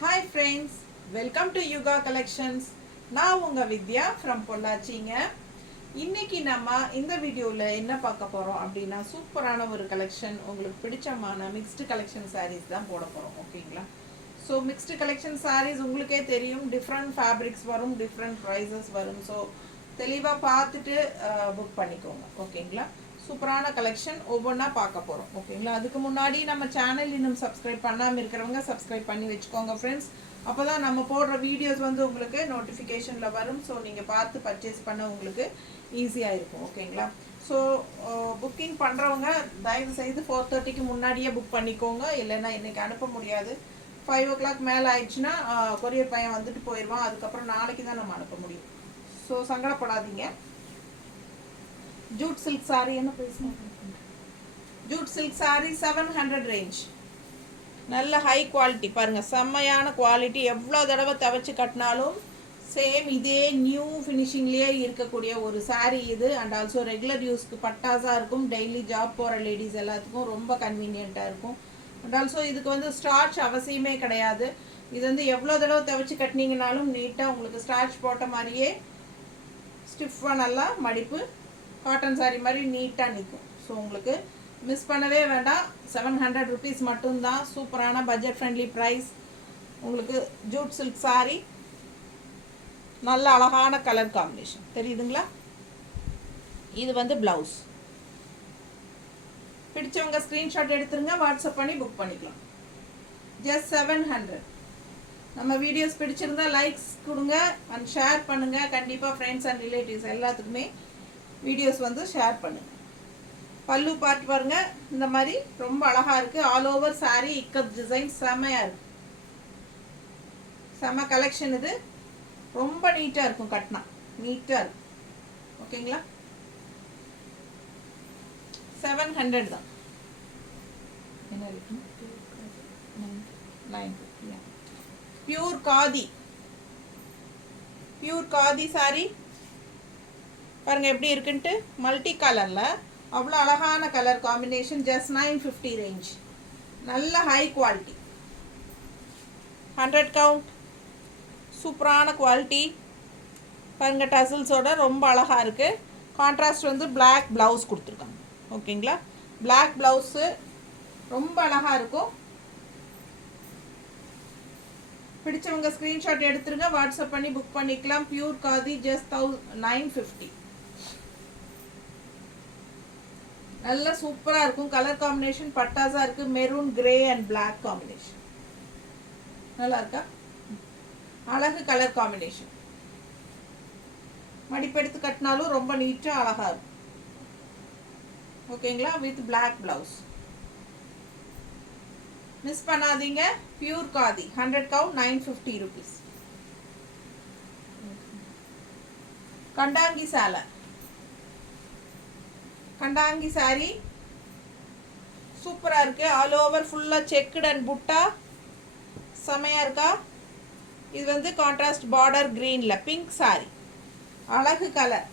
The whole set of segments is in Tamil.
Hi friends, welcome to Yuga Collections. நான் உங்க வித்யா from பொள்ளாச்சிங்க. இன்னைக்கு நம்ம இந்த வீடியோல என்ன பார்க்க போறோம் அப்படின்னா சூப்பரான ஒரு கலெக்ஷன், உங்களுக்கு பிடிச்சமான மிக்ஸ்டு கலெக்ஷன் sarees தான் போட போறோம். ஓகேங்களா? ஸோ மிக்ஸ்டு கலெக்ஷன் sarees உங்களுக்கே தெரியும், டிஃப்ரெண்ட் ஃபேப்ரிக்ஸ் வரும், டிஃப்ரெண்ட் ப்ரைஸஸ் வரும். ஸோ தெளிவாக பார்த்துட்டு புக் பண்ணிக்கோங்க. ஓகேங்களா? சூப்பரான கலெக்ஷன் ஒவ்வொன்றா பார்க்க போகிறோம். ஓகேங்களா? அதுக்கு முன்னாடி நம்ம சேனல் இன்னும் சப்ஸ்கிரைப் பண்ணாமல் இருக்கிறவங்க சப்ஸ்கிரைப் பண்ணி வச்சுக்கோங்க ஃப்ரெண்ட்ஸ். அப்போ தான் நம்ம போடுற வீடியோஸ் வந்து உங்களுக்கு நோட்டிஃபிகேஷனில் வரும். ஸோ நீங்கள் பார்த்து பர்ச்சேஸ் பண்ண உங்களுக்கு ஈஸியாக இருக்கும். ஓகேங்களா? ஸோ புக்கிங் பண்ணுறவங்க தயவுசெய்து 4:30க்கு முன்னாடியே புக் பண்ணிக்கோங்க. இல்லைன்னா இன்றைக்கி அனுப்ப முடியாது. 5 o'clock மேலே ஆயிடுச்சுன்னா கொரியர் பையன் வந்துட்டு போயிடுவான். அதுக்கப்புறம் நாளைக்கு தான் நம்ம அனுப்ப முடியும். ஸோ சங்கடப்படாதீங்க. ஜூட் சில்க் சாரி என்ன பேசுங்க. Jude silk sorry 700 range. நல்ல ஹை குவாலிட்டி பாருங்கள், செம்மையான குவாலிட்டி. எவ்வளோ தடவை துவைச்சி கட்டினாலும் சேம் இதே நியூ ஃபினிஷிங்லேயே இருக்கக்கூடிய ஒரு சாரீ இது. அண்ட் ஆல்சோ ரெகுலர் யூஸ்க்கு பட்டாஸாக இருக்கும். டெய்லி ஜாப் போகிற லேடிஸ் எல்லாத்துக்கும் ரொம்ப கன்வீனியண்ட்டாக இருக்கும். அண்ட் ஆல்சோ இதுக்கு வந்து ஸ்டார்ச் அவசியமே கிடையாது. இது வந்து எவ்வளோ தடவை துவைச்சி கட்டினீங்கனாலும் நீட்டாக உங்களுக்கு ஸ்டார்ச் போட்ட மாதிரியே ஸ்டிஃபாக நல்லா மடிப்பு காட்டன் சாரீ மாதிரி நீட்டாக நிற்கும். ஸோ உங்களுக்கு மிஸ் பண்ணவே வேண்டாம். 700 rupees மட்டும்தான். சூப்பரான பட்ஜெட் ஃப்ரெண்ட்லி ப்ரைஸ். உங்களுக்கு ஜூட் சில்க் சாரீ, நல்ல அழகான கலர் காம்பினேஷன் தெரியுதுங்களா? இது வந்து ப்ளவுஸ். பிடிச்சவங்க ஸ்க்ரீன்ஷாட் எடுத்துருங்க, வாட்ஸ்அப் பண்ணி புக் பண்ணிக்கலாம். ஜஸ்ட் 700. நம்ம வீடியோஸ் பிடிச்சிருந்தா லைக்ஸ் கொடுங்க அண்ட் ஷேர் பண்ணுங்கள். கண்டிப்பாக ஃப்ரெண்ட்ஸ் அண்ட் ரிலேட்டிவ்ஸ் எல்லாத்துக்குமே வீடியோஸ் வந்து ஷேர் பண்ணுங்கள். பல்லு பார்ட் பாருங்க, இந்த மாதிரி ரொம்ப அழகாக இருக்குது. ஆல் ஓவர் சாரீ இக்கப் டிசைன் செம்மையாக இருக்குது. செம்ம கலெக்ஷன் இது. ரொம்ப நீட்டாக இருக்கும், கட்டினா நீட்டாக இருக்கும். ஓகேங்களா? 700 தான். என்ன இருக்கு? 950. Pure khadi, pure khadi sorry பாருங்கள் எப்படி இருக்குன்ட்டு. மல்டி கலரில் அவ்வளோ அழகான கலர் காம்பினேஷன். Just 950 range. நல்ல ஹை குவாலிட்டி, 100 கவுண்ட். சூப்பரான குவாலிட்டி பாருங்கள். டசில்ஸோட ரொம்ப அழகாக இருக்குது. கான்ட்ராஸ்ட் வந்து பிளாக் ப்ளவுஸ் கொடுத்துருக்காங்க. ஓகேங்களா? பிளாக் ப்ளவுஸு ரொம்ப அழகாக இருக்கும். பிடிச்சவங்க ஸ்க்ரீன்ஷாட் எடுத்துருங்க, வாட்ஸ்அப் பண்ணி புக் பண்ணிக்கலாம். Pure khadi just 950. நல்ல சூப்பராக இருக்கும். கலர் காம்பினேஷன் பட்டாஸாக இருக்குது. Maroon grey and black combination நல்லா இருக்கா? அழகு கலர் காம்பினேஷன். மடிப்பெடுத்து கட்டினாலும் ரொம்ப நீட்டாக அழகாக இருக்கும். ஓகேங்களா? With black blouse. மிஸ் பண்ணாதீங்க. Pure khadi 100 count 950 rupees. Kandangi சேலை, கண்டாங்கி சாரி சூப்பராக இருக்குது. ஆல் ஓவர் ஃபுல்லாக செக்குடு அண்ட் புட்டா செமையாக இருக்கா? இது வந்து கான்ட்ராஸ்ட் பார்டர் க்ரீனில் பிங்க் சாரி. அழகு கலர்,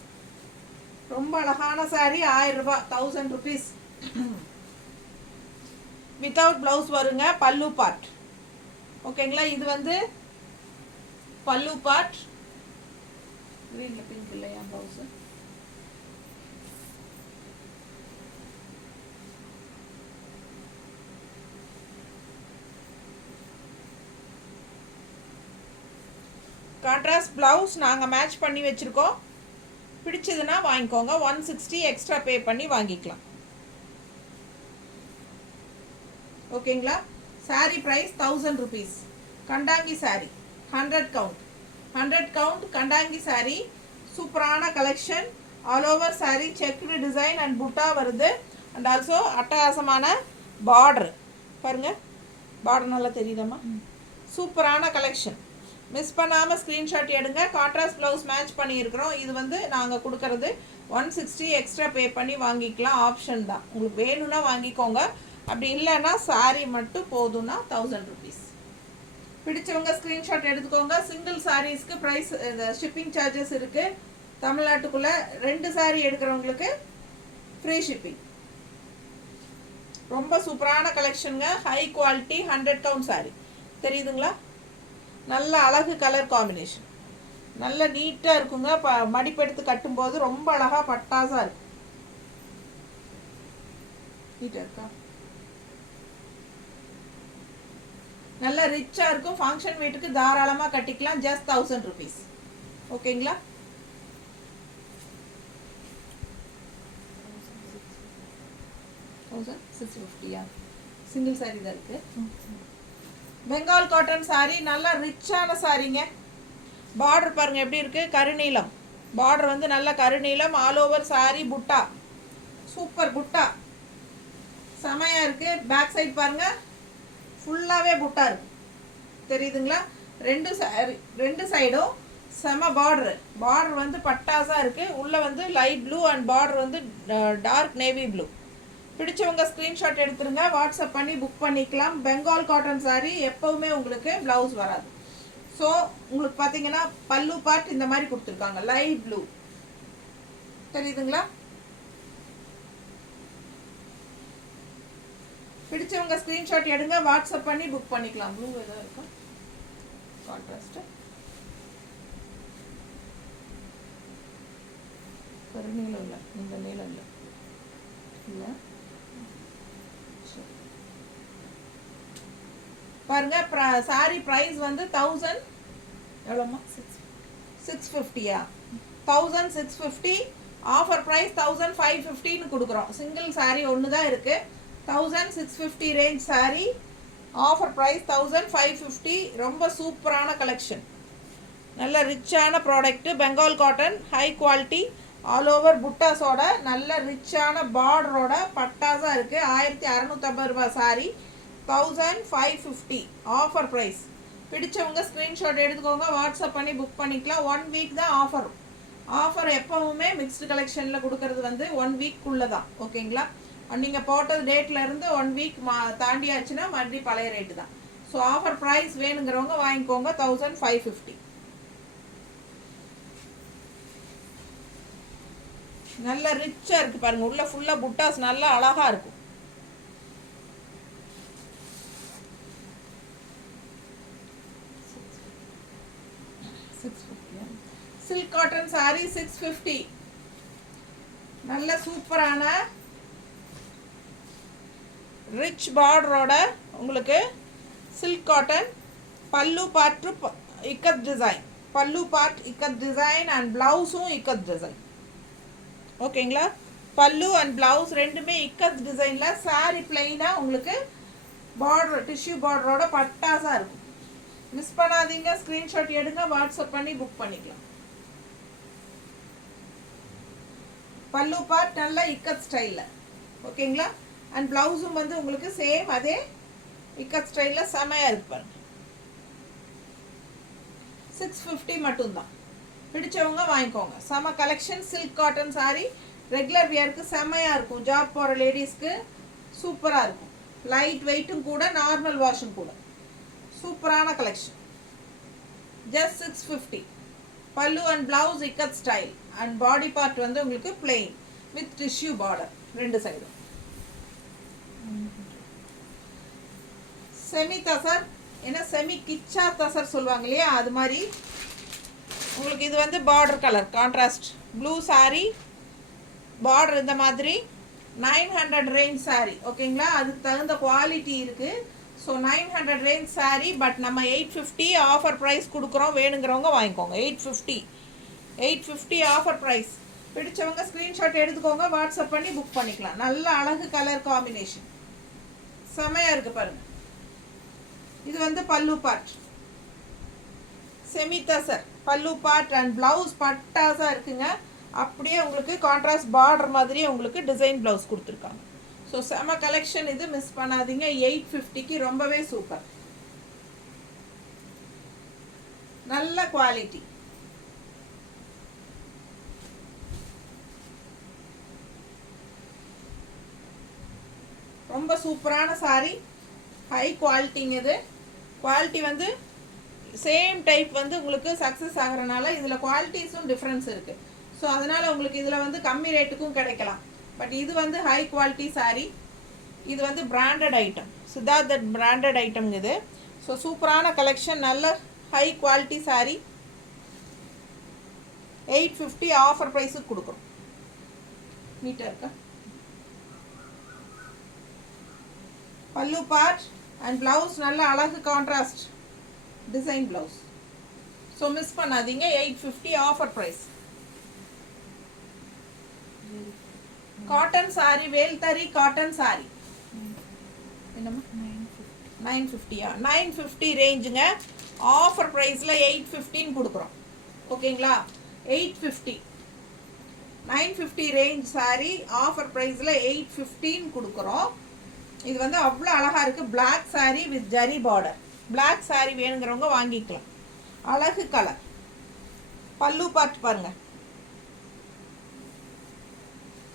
ரொம்ப அழகான சாரி. 1000 ரூபாய், 1000 rupees. வித்தவுட் ப்ளவுஸ் வருங்க. பல்லு பார்ட். ஓகேங்களா? இது வந்து பல்லு பார்ட். க்ரீனில் பிங்க் இல்லையா ப்ளவுஸு? கான்ட்ராஸ்ட் ப்ளவுஸ் நாங்கள் மேட்ச் பண்ணி வச்சுருக்கோம். பிடிச்சதுன்னா வாங்கிக்கோங்க. 160 எக்ஸ்ட்ரா பே பண்ணி வாங்கிக்கலாம். ஓகேங்களா? Sari price 1000 rupees. கண்டாங்கி சாரீ 100 கவுண்ட். 100 கவுண்ட் கண்டாங்கி சாரீ. சூப்பரான collection. All over sari checked design and புட்டா வருது. அண்ட் ஆல்சோ அட்டகாசமான பார்டர் பாருங்கள். பார்டர் நல்லா தெரியுதாம்மா? சூப்பரான கலெக்ஷன். மிஸ் பண்ணாமல் ஸ்க்ரீன்ஷாட் எடுங்க. கான்ட்ராஸ்ட் ப்ளவுஸ் மேட்ச் பண்ணியிருக்கிறோம். இது வந்து நாங்கள் கொடுக்கறது 160 எக்ஸ்ட்ரா பே பண்ணி வாங்கிக்கலாம். ஆப்ஷன் தான். உங்களுக்கு வேணும்னா வாங்கிக்கோங்க, அப்படி இல்லைன்னா சாரீ மட்டும் போதும்னா 1000 rupees. பிடிச்சவங்க ஸ்க்ரீன்ஷாட் எடுத்துக்கோங்க. சிங்கிள் சாரீஸ்க்கு ப்ரைஸ் இந்த ஷிப்பிங் சார்ஜஸ் இருக்குது. தமிழ்நாட்டுக்குள்ளே 2 சாரீ எடுக்கிறவங்களுக்கு ஃப்ரீ ஷிப்பிங். ரொம்ப சூப்பரான கலெக்ஷனுங்க. ஹை குவாலிட்டி 100 கவுண்ட் சாரீ தெரியுதுங்களா? நல்ல அழகு கலர் காம்பினேஷன், நல்ல நீட்டாக இருக்குங்க. மடிப்பெடுத்து கட்டும்போது ரொம்ப அழகாக பட்டாசாக இருக்கும். நீட்டாக இருக்கா, நல்ல ரிச்சாக இருக்கும். ஃபங்க்ஷன் வீட்டுக்கு தாராளமாக கட்டிக்கலாம். Just 1000 rupees. ஓகேங்களா? சிங்கிள் சாரி தான் இருக்கு. பெங்கால் காட்டன் சாரி, நல்லா ரிச்சான சாரிங்க. பார்டர் பாருங்க எப்படி இருக்கு, கருநீலம் பார்டர் வந்து நல்ல கருநீலம். ஆல் ஓவர் சாரி புட்டா, சூப்பர் புட்டா, செமையா இருக்கு. பேக் சைடு பாருங்க, ஃபுல்லாகவே புட்டா இருக்கு, தெரியுதுங்களா? ரெண்டு சைடும் செம பார்டர் வந்து பட்டாசா இருக்கு. உள்ள வந்து லைட் ப்ளூ அண்ட் பார்டர் வந்து டார்க் நேவி ப்ளூ. பிடிச்சவங்க ஸ்க்ரீன்ஷாட் எடுத்துருங்க, வாட்ஸ்அப் பண்ணி புக் பண்ணிக்கலாம். பெங்கால் காட்டன் சாரி எப்பவுமே உங்களுக்கு ப்ளவுஸ் வராது. ஸோ உங்களுக்கு பார்த்தீங்கன்னா பல்லு பார்ட் இந்த மாதிரி கொடுத்துருக்காங்க, லைட் ப்ளூ, தெரியுதுங்களா? பிடிச்சவங்க ஸ்க்ரீன்ஷாட் எடுங்க, வாட்ஸ்அப் பண்ணி புக் பண்ணிக்கலாம். ப்ளூ ஏதாவது இருக்கா கான்ட்ராஸ்ட்? நீளம் இல்லை, இந்த நீளம் இல்லை இல்லை பாருங்க. சாரி ப்ரைஸ் வந்து 1000 எவ்வளோம்மா? 650. 1650. ஆஃபர் ப்ரைஸ் 1550ன்னு கொடுக்குறோம். சிங்கிள் சாரி ஒன்று தான் இருக்குது. 1650 ரேஞ்ச் சாரி, ஆஃபர் ப்ரைஸ் 1550. ரொம்ப சூப்பரான கலெக்ஷன், நல்ல ரிச்சான product. Bengal cotton, high quality, all over புட்டாஸோட, நல்ல ரிச்சான பார்டரோட பட்டாஸாக இருக்குது. 1650 ரூபாய் சாரி, 1550 ஆஃபர் ப்ரைஸ். பிடிச்சவங்க ஸ்க்ரீன்ஷாட் எடுத்துக்கோங்க, வாட்ஸ்அப் பண்ணி புக் பண்ணிக்கலாம். 1 வீக் தான் ஆஃபர் எப்போவுமே மிக்ஸ்டு கலெக்ஷனில் கொடுக்கறது வந்து 1 வீக்குள்ளே தான். ஓகேங்களா? நீங்கள் போட்டது டேட்லேருந்து 1 வீக் தாண்டியாச்சுன்னா மறுபடியும் பழைய ரேட்டு தான். ஸோ ஆஃபர் ப்ரைஸ் வேணுங்கிறவங்க வாங்கிக்கோங்க, 1550. நல்ல ரிச்சாக இருக்குது பாருங்கள், உள்ள ஃபுல்லாக புட்டாஸ் நல்லா அழகாக இருக்கும். Silk cotton sari 650. நல்ல சூப்பரான ரிச் பார்டரோட உங்களுக்கு silk cotton. Pallu part ikat design, pallu part ikat design and பிளவுஸும் இக்கத் டிசைன். ஓகேங்களா? பல்லு அண்ட் பிளவுஸ் ரெண்டுமே இக்கத் டிசைனில். சாரி பிளெயினாக உங்களுக்கு பார்டர் டிஷ்யூ பார்டரோட பட்டாசாக இருக்கும். மிஸ் பண்ணாதீங்க, ஸ்க்ரீன்ஷாட் எடுங்க, வாட்ஸ்அப் பண்ணி புக் பண்ணிக்கலாம். பல்லு பார்ட் நல்ல இக்கத் ஸ்டைலில். ஓகேங்களா? அண்ட் ப்ளவுஸும் வந்து உங்களுக்கு சேம் அதே இக்கத் ஸ்டைலில் செமையாக இருக்கு பாருங்க. 650 மட்டும்தான். பிடிச்சவங்க வாங்கிக்கோங்க. செம collection. Silk cotton sari regular வியருக்கு செமையாக இருக்கும். ஜாப் போகிற லேடிஸ்க்கு சூப்பராக இருக்கும். லைட் வெயிட்டும் கூட, நார்மல் வாஷும் கூட. சூப்பரான கலெக்ஷன். ஜஸ்ட் 650. பல்லு and blouse ikat style and body part வந்து உங்களுக்கு பிளெயின் வித் டிஷ்யூ பார்டர் ரெண்டு சைடும். செமி தசர், ஏன்னா செமி கிச்சா தசர் சொல்லுவாங்க இல்லையா, அது மாதிரி உங்களுக்கு இது வந்து border colour contrast blue sorry, border இந்த மாதிரி 900 ரேஞ்ச் சாரி. ஓகேங்களா? அதுக்கு தகுந்த குவாலிட்டி இருக்குது. ஸோ 900 ரேஞ்ச் சாரி, பட் நம்ம 850 ஆஃபர் ப்ரைஸ் கொடுக்குறோம். வேணுங்கிறவங்க வாங்கிக்கோங்க. 850 ஆஃபர் ப்ரைஸ். பிடிச்சவங்க ஸ்க்ரீன்ஷாட் எடுத்துக்கோங்க, வாட்ஸ்அப் பண்ணி புக் பண்ணிக்கலாம். நல்ல அழகு கலர் காம்பினேஷன், செமையாக இருக்குது பாருங்கள். இது வந்து பல்லு பார்ட், செமி தசர் பல்லு பார்ட் அண்ட் ப்ளவுஸ் பட்டாஸாக இருக்குங்க. அப்படியே உங்களுக்கு கான்ட்ராஸ்ட் பார்டர் மாதிரி உங்களுக்கு டிசைன் ப்ளவுஸ் கொடுத்துருக்காங்க. ஸோ செம கலெக்ஷன் இது, மிஸ் பண்ணாதீங்க. 850க்கு ரொம்பவே சூப்பர், நல்ல குவாலிட்டி. ரொம்ப சூப்பரான சாரி, ஹை குவாலிட்டிங்க. இது குவாலிட்டி வந்து சேம் டைப் வந்து உங்களுக்கு சக்ஸஸ் ஆகிறனால இதில் குவாலிட்டிஸும் டிஃப்ரென்ஸ் இருக்குது. ஸோ அதனால் உங்களுக்கு இதில் வந்து கம்மி ரேட்டுக்கும் கிடைக்கலாம். பட் இது வந்து ஹை குவாலிட்டி சாரி. இது வந்து பிராண்டட் ஐட்டம், சித்தார்த் பிராண்டட் ஐட்டம்ங்க இது. ஸோ சூப்பரான கலெக்ஷன், நல்ல ஹை குவாலிட்டி சாரீ. 850 ஆஃபர் ப்ரைஸுக்கு கொடுக்குறோம். நீட்டாக இருக்கா? பல்லு பார்ட் அண்ட் ப்ளவுஸ் நல்ல அழகு contrast design blouse. So miss பண்ணாதீங்க. 850 ஆஃபர் ப்ரைஸ். காட்டன் சாரி, வேல்தரி காட்டன் சாரி. என்னம்மா 950யா? 950 ரேஞ்சுங்க. ஆஃபர் ப்ரைஸில் 815 கொடுக்குறோம். ஓகேங்களா? 850 950 ரேஞ்ச் சாரி ஆஃபர் ப்ரைஸில் 815 கொடுக்குறோம். இது வந்து அவ்வளோ அழகாக இருக்குது. Black sari with zari border. Black sari வேணுங்கிறவங்க வாங்கிக்கலாம். அழகு கலர். பல்லு பார்த்து பாருங்கள்.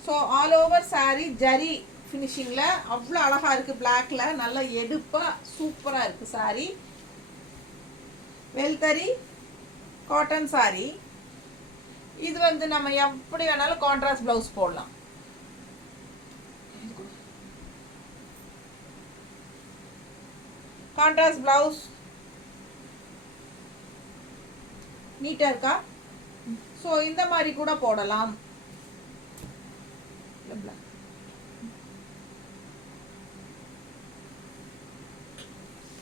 So all over sari zari ஃபினிஷிங்கில் அவ்வளோ அழகாக இருக்குது. பிளாக்கில் நல்ல எடுப்பாக சூப்பராக இருக்குது சாரி. வெல்தரி cotton sorry. இது வந்து நம்ம எப்படி வேணாலும் கான்ட்ராஸ்ட் ப்ளவுஸ் போடலாம். கான்ட்ராஸ்ட் ப்ளவுஸ் நீட்டாக இருக்கா? ஸோ இந்த மாதிரி கூட போடலாம்.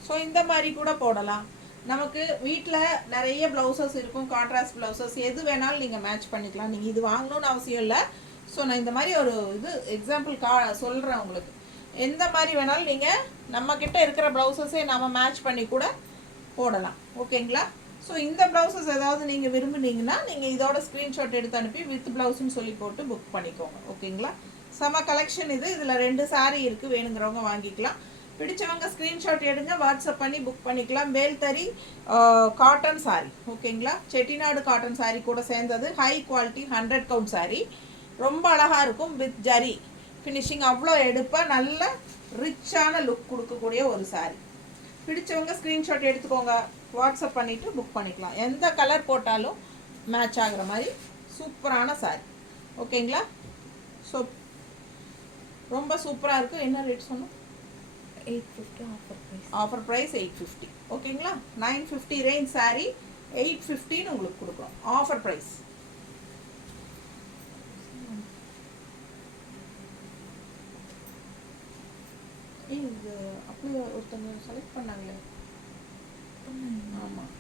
ஸோ இந்த மாதிரி கூட போடலாம். நமக்கு வீட்டில் நிறைய ப்ளவுசஸ் இருக்கும், கான்ட்ராஸ்ட் ப்ளவுசஸ். எது வேணாலும் நீங்கள் மேட்ச் பண்ணிக்கலாம். நீங்கள் இது வாங்கணும்னு அவசியம் இல்லை. ஸோ நான் இந்த மாதிரி ஒரு இது எக்ஸாம்பிள் சொல்கிறேன் உங்களுக்கு. எந்த மாதிரி வேணாலும் நீங்கள் நம்மக்கிட்ட இருக்கிற ப்ளவுசஸே நம்ம மேட்ச் பண்ணி கூட போடலாம். ஓகேங்களா? ஸோ இந்த ப்ளவுசஸ் ஏதாவது நீங்கள் விரும்புனீங்கன்னா நீங்கள் இதோட ஸ்க்ரீன்ஷாட் எடுத்து அனுப்பி வித் ப்ளவுஸ்ன்னு சொல்லி போட்டு புக் பண்ணிக்கோங்க. ஓகேங்களா? செம கலெக்ஷன் இது. இதில் 2 சாரீ இருக்குது. வேணுங்கிறவங்க வாங்கிக்கலாம். பிடிச்சவங்க ஸ்க்ரீன்ஷாட் எடுங்க, வாட்ஸ்அப் பண்ணி புக் பண்ணிக்கலாம். வேல்தரி காட்டன் சாரீ. ஓகேங்களா? செட்டிநாடு காட்டன் சாரீ கூட சேர்ந்தது. High quality 100 count sari. ரொம்ப அழகாக இருக்கும். வித் ஜரி ஃபினிஷிங் அவ்வளோ எடுப்பாக நல்ல ரிச்சான லுக் கொடுக்கக்கூடிய ஒரு சாரீ. பிடிச்சவங்க ஸ்க்ரீன்ஷாட் எடுத்துக்கோங்க, வாட்ஸ்அப் பண்ணிவிட்டு புக் பண்ணிக்கலாம். எந்த கலர் போட்டாலும் மேட்ச் ஆகிற மாதிரி சூப்பரான சாரீ. ஓகேங்களா? ஸோ ரொம்ப சூப்பராக இருக்குது. என்ன ரேட் சொன்னோம்? 850 ஆஃபர் ப்ரைஸ் 850. ஓகேங்களா? 950 ரேஞ்ச் சாரீ 815 உங்களுக்கு கொடுக்குறோம். Offer price. இது அப்படியே ஒருத்தவங்க செலக்ட் பண்ணாங்களே. ஆமாம்,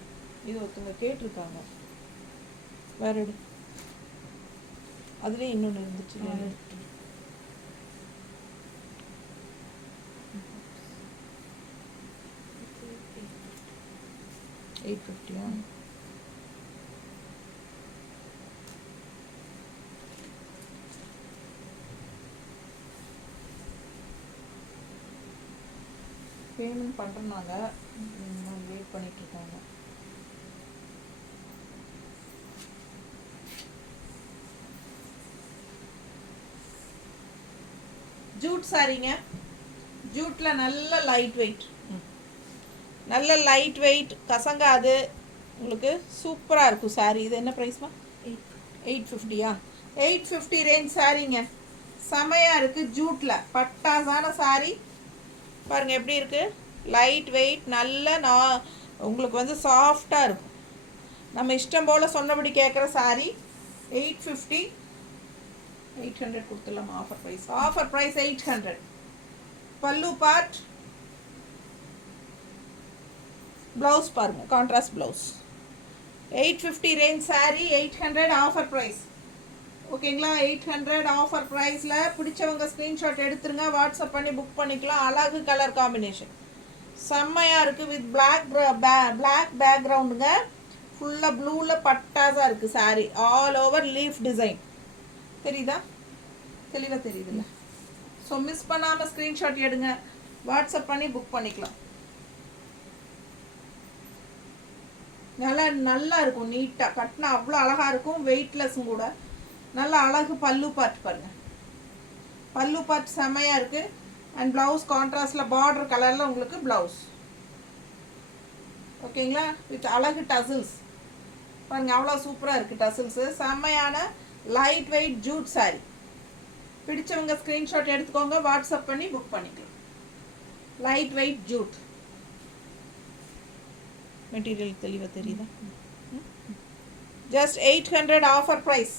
இது ஒருத்தவங்க கேட்டிருக்காங்க. வேற எடு. அதுலேயே இன்னொன்று இருந்துச்சு. 850. பேமெண்ட் பண்ணுறாங்க, வெயிட் பண்ணிட்டு இருக்காங்க. ஜூட் சாரீங்க. ஜூட்டில் நல்ல லைட் வெயிட், நல்ல லைட் வெயிட், கசங்காது, உங்களுக்கு சூப்பராக இருக்கும் சாரீ. இது என்ன ப்ரைஸ்மா? 850யா? 850 ரேஞ்ச் சாரீங்க. செமையாக இருக்குது. ஜூட்டில் பட்டாசான சாரீ. பாருங்கள் எப்படி இருக்குது. லைட் வெயிட், நல்ல உங்களுக்கு வந்து சாஃப்டாக இருக்கும். நம்ம இஷ்டம் போல் சொன்னபடி கேட்குற சாரீ. 850. 800 கொடுத்துடலாம். Offer price. Offer price 800. Pallu part, blouse பாருங்கள், contrast blouse. 850 range sari 800 offer price. ஓகேங்களா? 800 ஆஃபர் ப்ரைஸில் பிடிச்சவங்க ஸ்க்ரீன்ஷாட் எடுத்துருங்க, வாட்ஸ்அப் பண்ணி புக் பண்ணிக்கலாம். அழகு கலர் காம்பினேஷன் செம்மையாக இருக்குது. வித் பிளாக் பேக்ரவுண்டுங்க. ஃபுல்லாக ப்ளூவில் பட்டாஸாக இருக்குது sari. All over leaf design. தெரியுதா? தெளிவாக தெரியுதுல்ல? ஸோ மிஸ் பண்ணாமல் ஸ்க்ரீன்ஷாட் எடுங்க, வாட்ஸ்அப் பண்ணி புக் பண்ணிக்கலாம். நல்லா இருக்கும். நீட்டாக கட்டினா அவ்வளோ அழகாக இருக்கும். வெயிட்லெஸ்ஸும் கூட. நல்லா அழகு. பல்லு பார்ட் பாருங்கள். பல்லு பார்ட் செம்மையாக இருக்குது. அண்ட் ப்ளவுஸ் கான்ட்ராஸ்டில் பார்டர் கலரில் உங்களுக்கு ப்ளவுஸ். ஓகேங்களா? வித் அழகு டசில்ஸ் பாருங்கள், அவ்வளோ சூப்பராக இருக்குது. டசில்ஸு செம்மையான லைட் வெயிட் ஜூட் சாரீ. பிடிச்சவங்க ஸ்க்ரீன்ஷாட் எடுத்துக்கோங்க, வாட்ஸ்அப் பண்ணி புக் பண்ணிக்கலாம். Light weight Jude. மெட்டீரியல் தெளிவாக தெரியுதா? Just 800 offer price.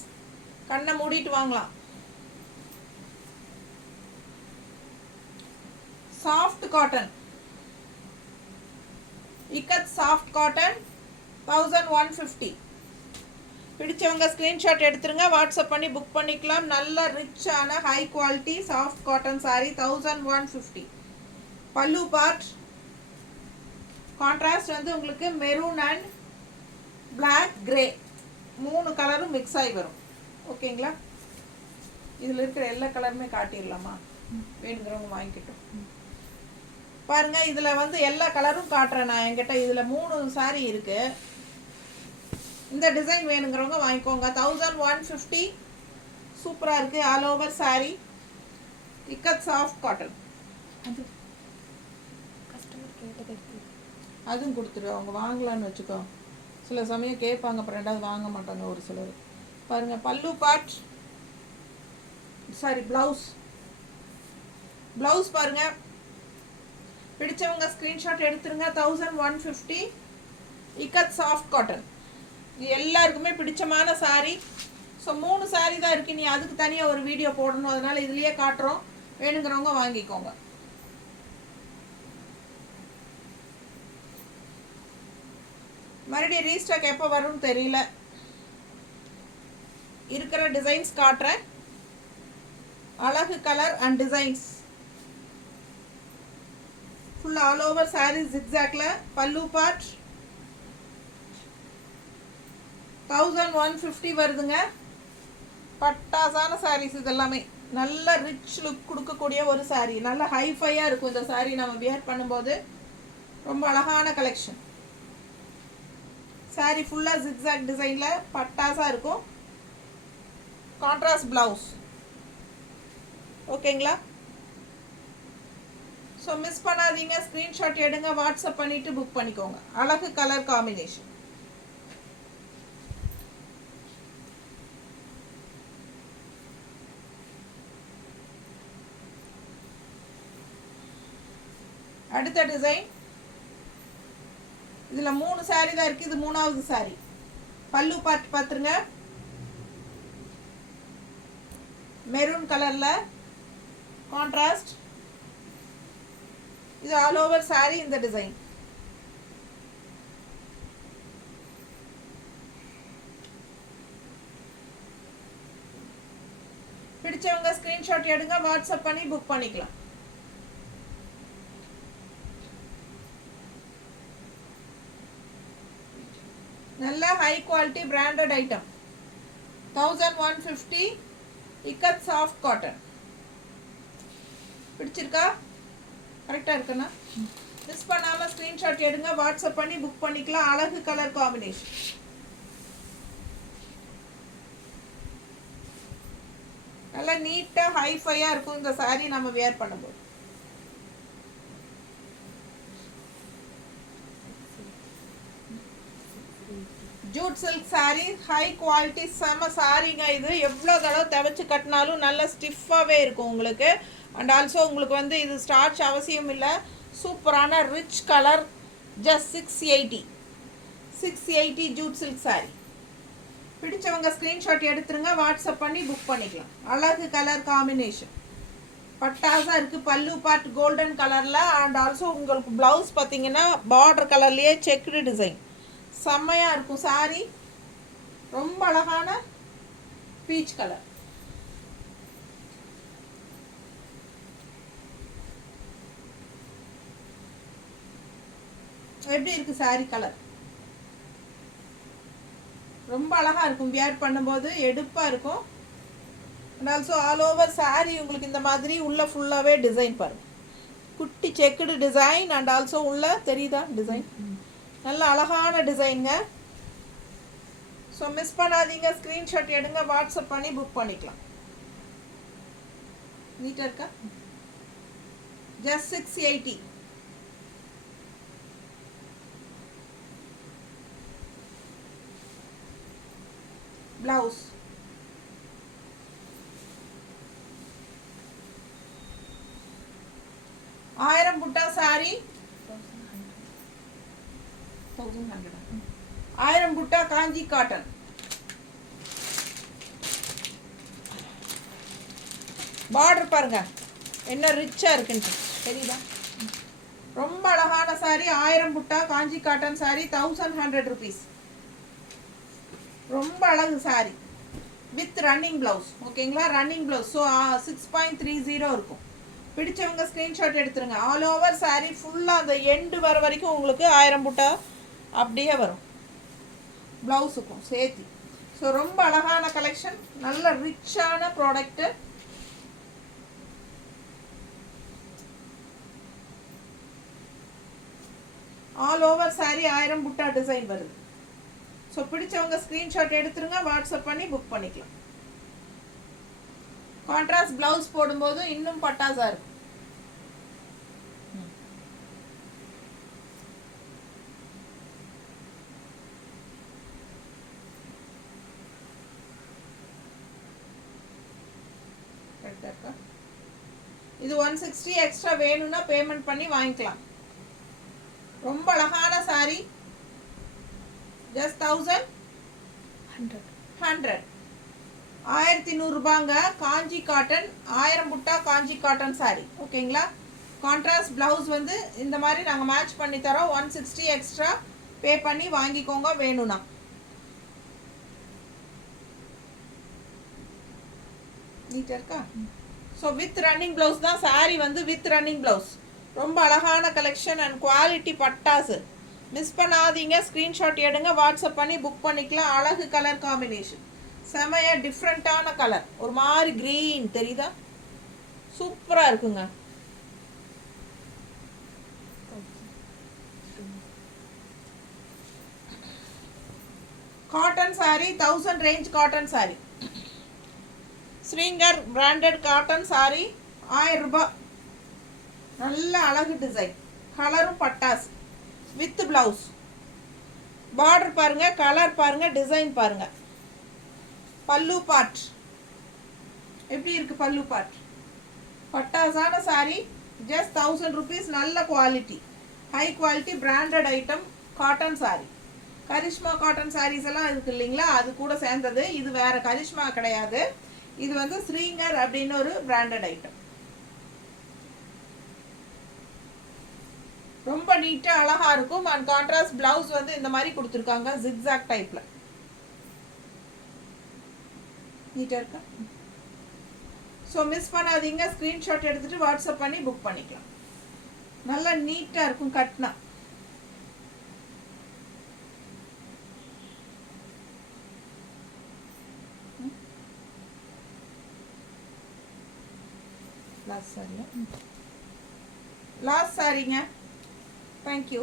கண்ணை மூடிட்டு வாங்கலாம். Soft cotton, ikat soft cotton 1150. பிடிச்சவங்க ஸ்க்ரீன்ஷாட் எடுத்துருங்க, வாட்ஸ்அப் பண்ணி புக் பண்ணிக்கலாம். நல்ல ரிச்சான high quality soft cotton sari 1150. Pallu part contrast வந்து உங்களுக்கு மெரூன் அண்ட் பிளாக் கிரே 3 கலரும் மிக்ஸ் ஆகி வரும். ஓகேங்களா? இதில் இருக்கிற எல்லா கலருமே காட்டிடலாமா? வேணுங்கிறவங்க வாங்கிக்கிட்டோம். பாருங்க, இதில் வந்து எல்லா கலரும் காட்டுறேன் நான். என்கிட்ட இதில் 3 சாரீ இருக்கு. இந்த டிசைன் வேணுங்கிறவங்க வாங்கிக்கோங்க. 1150. சூப்பராக இருக்குது. All over sari, ikat soft cotton. அதுவும் கொடுத்துரு, அவங்க வாங்கலான்னு வச்சுக்கோ. சில சமயம் கேட்பாங்க, அப்புறம் ரெண்டாவது வாங்க மாட்டாங்க ஒரு சிலர். பாருங்கள், பல்லு பார்ட் சாரி ப்ளவுஸ் பாருங்கள். பிடிச்சவங்க ஸ்க்ரீன்ஷாட் எடுத்துருங்க. 1150. Ikat soft cotton. இது எல்லாருக்குமே பிடிச்சமான சாரீ. ஸோ 3 சாரீ தான் இருக்குது. நீ அதுக்கு தனியாக ஒரு வீடியோ போடணும், அதனால் இதுலேயே காட்டுறோம். வேணுங்கிறவங்க வாங்கிக்கோங்க. மறுபடியும் ரீஸ்டாக் எப்போ வரும்னு தெரியல. இருக்கிற டிசைன்ஸ் காட்டுறேன். அழகு colour and designs full all over sari ஜிக்ஸாக்ல. பல்லு பார்ட் 1150 வருதுங்க. பட்டாசான சாரீஸ் இதெல்லாமே. நல்ல ரிச் லுக் கொடுக்கக்கூடிய ஒரு சாரீ. நல்ல ஹைஃபையாக இருக்கும் இந்த சாரீ. நம்ம வியர் பண்ணும்போது ரொம்ப அழகான கலெக்ஷன். சாரீ ஃபுல்லாக ஜிக்ஸாக் டிசைனில் பட்டாசாக இருக்கும். Contrast blouse. ஓகேங்களா? ஸோ மிஸ் பண்ணாதீங்க. ஸ்க்ரீன்ஷாட் எடுங்க, வாட்ஸ்அப் பண்ணிவிட்டு புக் பண்ணிக்கோங்க. அழகு கலர் காம்பினேஷன். அடுத்த டிசைன். இதில் 3 சாரீ தான் இருக்குது. இது 3வது சாரீ. பல்லு பார்ட் பார்த்துருங்க. மெரூன் கலரில் கான்ட்ராஸ்ட். இது ஆல் ஓவர் சாரீ இந்த டிசைன். பிடிச்சவங்க ஸ்க்ரீன்ஷாட் எடுங்க, வாட்ஸ்அப் பண்ணி புக் பண்ணிக்கலாம். நல்ல high quality branded item. 1150. Ikat soft cotton. பிடிச்சிருக்கா? கரெக்டாக இருக்குண்ணா? மிஸ் பண்ணாமல் ஸ்க்ரீன்ஷாட் எடுங்க, வாட்ஸ்அப் பண்ணி புக் பண்ணிக்கலாம். அழகு கலர் காம்பினேஷன். நல்லா நீட்டாக ஹைஃபையாக இருக்கும் இந்த சாரீ நம்ம வியர் பண்ணும்போது. Jude silk sari, high quality, செம சாரீங்க. இது எவ்வளோ தடவை துவைச்சி கட்டினாலும் நல்ல ஸ்டிஃபாகவே இருக்கும் உங்களுக்கு. அண்ட் ஆல்சோ உங்களுக்கு வந்து இது ஸ்டார்ச் அவசியம் இல்லை. சூப்பரான rich colour. Just 680 Jude silk sari. பிடிச்சவங்க ஸ்க்ரீன்ஷாட் எடுத்துருங்க, வாட்ஸ்அப் பண்ணி புக் பண்ணிக்கலாம். அழகு கலர் காம்பினேஷன். பட்டாசாக இருக்குது. பல்லு பார்ட் கோல்டன் கலரில். அண்ட் ஆல்சோ உங்களுக்கு ப்ளவுஸ் பார்த்தீங்கன்னா பார்டர் கலர்லேயே செக்குடு டிசைன். செம்மையாக இருக்கும் சாரீ. ரொம்ப அழகான பீச் கலர். எப்படி இருக்குது சாரீ கலர்? ரொம்ப அழகாக இருக்கும். வியர் பண்ணும்போது எடுப்பாக இருக்கும். And also all over sari உங்களுக்கு இந்த மாதிரி உள்ள ஃபுல்லாகவே டிசைன் பாருங்க. குட்டி செக்குடு டிசைன். அண்ட் ஆல்சோ உள்ள தெரியுதா டிசைன்? நல்ல அழகான டிசைனுங்க. ஸோ மிஸ் பண்ணாதீங்க. ஸ்க்ரீன்ஷாட் எடுங்க, வாட்ஸ்அப் பண்ணி புக் பண்ணிக்கலாம். நீட்டாக இருக்கா? ஜஸ்ட் 680. ப்ளவுஸ். ஆயிரம் புட்டா சாரி 1100 1000 புட்டா காஞ்சி காட்டன். பார்டர் பாருங்க என்ன ரிச்சா இருக்குன்னு தெரியுதா? ரொம்ப அழகான சாரி. 1000 புட்டா காஞ்சி காட்டன் சாரி 1100 rupees. ரொம்ப அழகு சாரி வித் ரன்னிங் பிளவுஸ். ஓகேங்களா? Running blouse. ஸோ 6.30 இருக்கும். பிடிச்சவங்க ஸ்க்ரீன்ஷாட் எடுத்துருங்க. ஆல் ஓவர் சாரி ஃபுல்லாக அந்த எண்டு வர வரைக்கும் உங்களுக்கு 1000 புட்டா அப்படியே வரும் ப்ளவுஸுக்கும் சேர்த்து. ஸோ ரொம்ப அழகான கலெக்ஷன், நல்ல ரிச்சான ப்ராடக்ட்டு. ஆல் ஓவர் சாரி 1000 புட்டா டிசைன் வருது. ஸோ பிடிச்சவங்க ஸ்க்ரீன்ஷாட் எடுத்துருங்க, வாட்ஸ்அப் பண்ணி புக் பண்ணிக்கலாம். கான்ட்ராஸ்ட் பிளவுஸ் போடும்போது இன்னும் பட்டாசா இருக்கும். இது 160 எக்ஸ்ட்ரா வேணும்னா பேமெண்ட் பண்ணி வாங்கிக்கலாம். ரொம்ப அழகான சாரி. ஜஸ்ட் 1100 1100 ரூபாங்க. காஞ்சி காட்டன் 1000 புட்டா காஞ்சி காட்டன் சாரி. ஓகேங்களா? கான்ட்ராஸ்ட் பிளவுஸ் வந்து இந்த மாதிரி நாங்கள் மேட்ச் பண்ணி தரோம். 160 எக்ஸ்ட்ரா பே பண்ணி வாங்கிக்கோங்க வேணும்னா. நீட்டாக இருக்கா? ஸோ வித் ரன்னிங் ப்ளவுஸ் தான் சாரி வந்து வித் ரன்னிங் ப்ளவுஸ். ரொம்ப அழகான கலெக்ஷன் அண்ட் குவாலிட்டி பட்டாசு. மிஸ் பண்ணாதீங்க. ஸ்க்ரீன்ஷாட் எடுங்க, வாட்ஸ்அப் பண்ணி புக் பண்ணிக்கலாம். அழகு கலர் காம்பினேஷன், செமையா டிஃப்ரெண்ட்டான கலர், ஒரு மாதிரி க்ரீன் தெரியுதா? சூப்பராக இருக்குங்க. Cotton sari 1000 range cotton sari. Shringar branded cotton sari 1000 ரூபாய். நல்ல அழகு டிசைன், கலரும் பட்டாசு வித் பிளவுஸ். பார்டர் பாருங்க, கலர் பாருங்க, டிசைன் பாருங்க. பல்லு பார்ட் எப்படி இருக்கு? பல்லு பார்ட் பட்டாசான சாரி. Just 1000 rupees. நல்ல quality, high quality branded item cotton sari. Karishma cotton saris எல்லாம் இருக்கு இல்லைங்களா, அது கூட சேர்ந்தது. இது வேற கரிஷ்மா கிடையாது. இது வந்து ஸ்ரீங்கர் அப்படின்னு ஒரு பிராண்டட் ஐட்டம். ரொம்ப நீட்டா அழகா இருக்கும். அண்ட் கான்ட்ராஸ்ட் பிளவுஸ் வந்து இந்த மாதிரி கொடுத்துருக்காங்க, ஜிக்ஸாக் டைப்ல. நீட்டா இருக்கா? ஸோ மிஸ் பண்ணாதீங்க. ஸ்க்ரீன்ஷாட் எடுத்துட்டு வாட்ஸ்அப் பண்ணி புக் பண்ணிக்கலாம். நல்லா நீட்டா இருக்கும் கட்னா. லாஸ்ட் சாரிங்க. தேங்க்யூ.